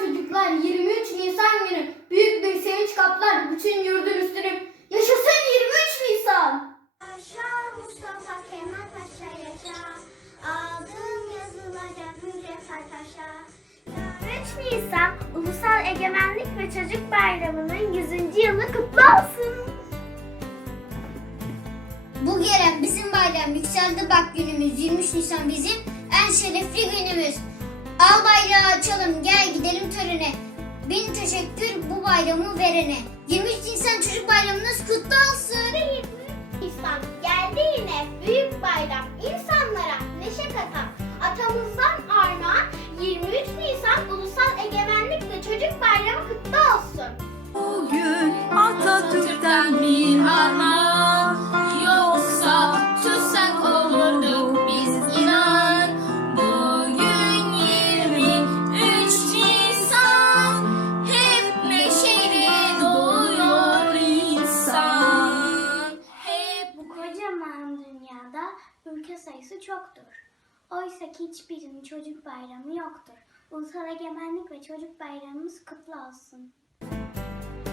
çocuklar 23 Nisan günü büyük bir sevinç kaplar bütün yurdun üstünü. Yaşasın 23 Nisan! Paşa Mustafa Kemal Paşa yaşa. Adım yazılacak mücevher taşa. 3 Nisan Ulusal Egemenlik ve Çocuk Bayramı'nın 100. yılı kutlu olsun. Bu gelen bizim bayram yükseldi bak günümüz 23 Nisan bizim en şerefli günümüz. Al bayrağı açalım gel gidelim törene. Bin teşekkür bu bayramı verene. 23 Nisan çocuk bayramınız kutlu olsun. 23 Nisan geldi yine büyük bayram insanlara neşe katan atamızdan armağan 23 Nisan Ulusal Egemenlik ve Çocuk Bayramı kutlu olsun. Bugün Atatürk'ten bir ülke sayısı çoktur. Oysa ki hiçbirinin çocuk bayramı yoktur. Ulusal Egemenlik ve Çocuk Bayramımız kutlu olsun.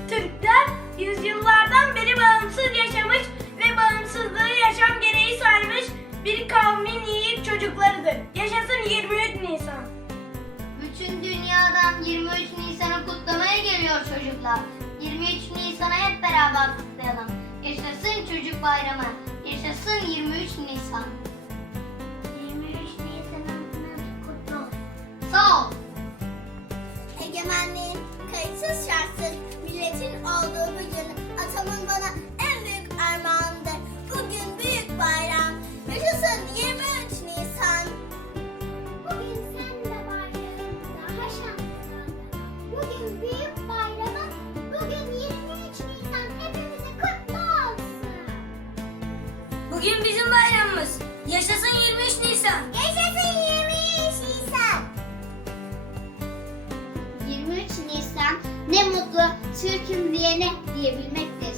Türkler yüzyıllardan beri bağımsız yaşamış ve bağımsızlığı yaşam gereği saymış bir kavmin yiğit çocuklarıdır. Yaşasın 23 Nisan. Bütün dünyadan 23 Nisan'ı kutlamaya geliyor çocuklar. 23 Nisan'ı hep beraber kutlayalım. Yaşasın çocuk bayramı. Yaşasın 23 Nisan. 23 Nisan'ın kutlu olsun. Sağ ol. Türk'üm diyene diyebilmektir.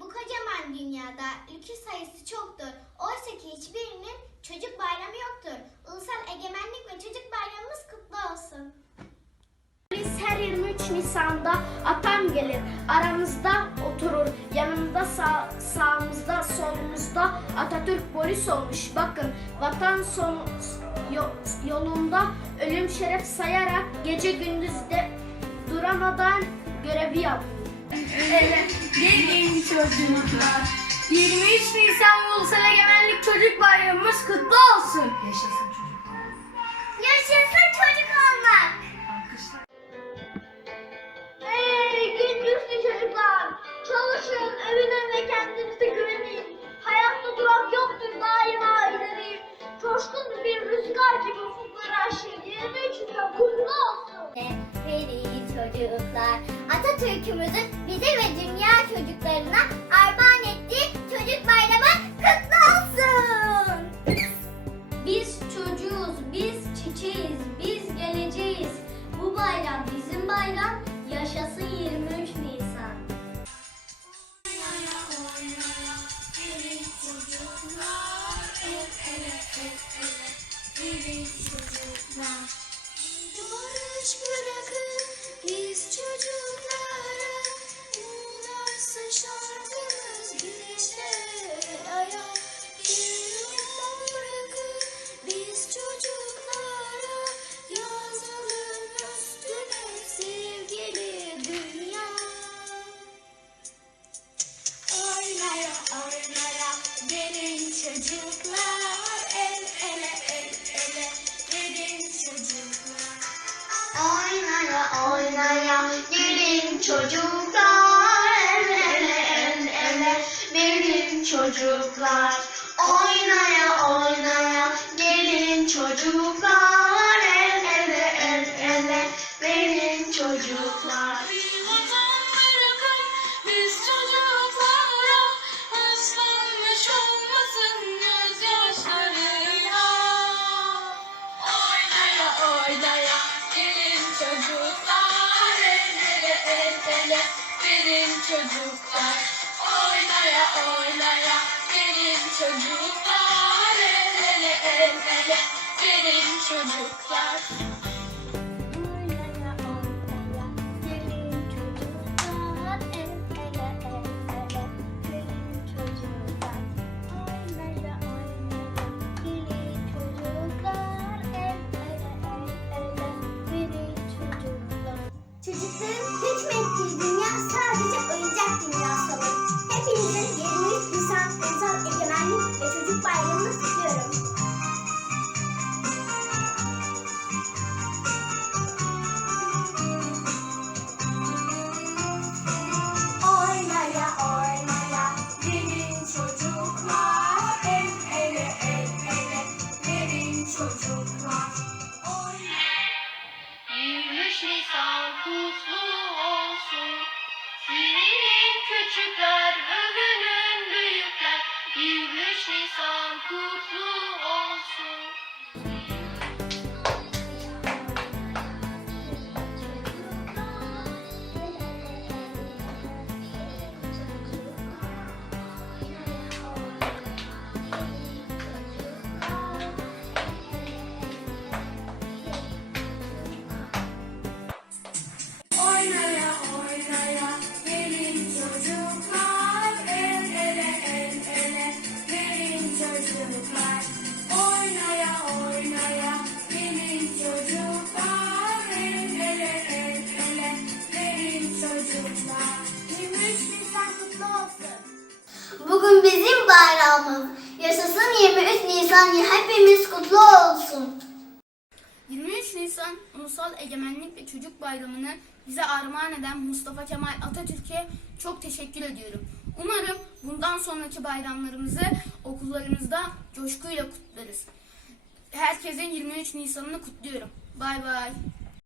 Bu kocaman dünyada ülke sayısı çoktur. Oysa ki hiçbirinin çocuk bayramı yoktur. Ulusal Egemenlik ve Çocuk Bayramımız kutlu olsun. Biz her 23 Nisan'da atam gelir. Aramızda oturur. Yanımda sağ, sağımızda solumuzda Atatürk polis olmuş. Bakın vatan son, yo- yolunda ölüm şeref sayarak gece gündüz de duramadan görevi yapıyor. Evet, gelin çocuklar. 23 Nisan Ulusal Egemenlik Çocuk Bayramımız kutlu olsun. Yaşasın çocuk olmak. Hey gündüzlü çocuklar. Çalışın, övünün ve kendinize güvenin. Hayatta durak yoktur daima ileri. Coşkun bir rüzgar gibi ufukları aşır. 23 Nisan kutlu olsun. Veri çocuklar Atatürk'ümüzün bize ve dünya çocuklarına armağan ettiği çocuk bayramı kutlu olsun. Biz çocuğuz, biz çiçeğiz, biz geleceğiz. Bu bayram bizim bayram. Yaşasın 23 çocuklar el ele el ele. Verin çocuklar. Oynaya oynaya. Gelin çocuklar el ele el ele. Verin çocuklar çocuklar. Oynaya oynaya gelin çocuklar. El ele el ele verin çocuklar kutlu olsun. 23 Nisan kutlu olsun. Bugün bizim bayramımız. Yaşasın 23 Nisan hepimiz kutlu olsun. 23 Nisan Ulusal Egemenlik ve Çocuk Bayramı'nı bize armağan eden Mustafa Kemal Atatürk'e çok teşekkür ediyorum. Umarım bundan sonraki bayramlarımızı okullarımızda coşkuyla kutlarız. Herkesin 23 Nisan'ını kutluyorum. Bay bay.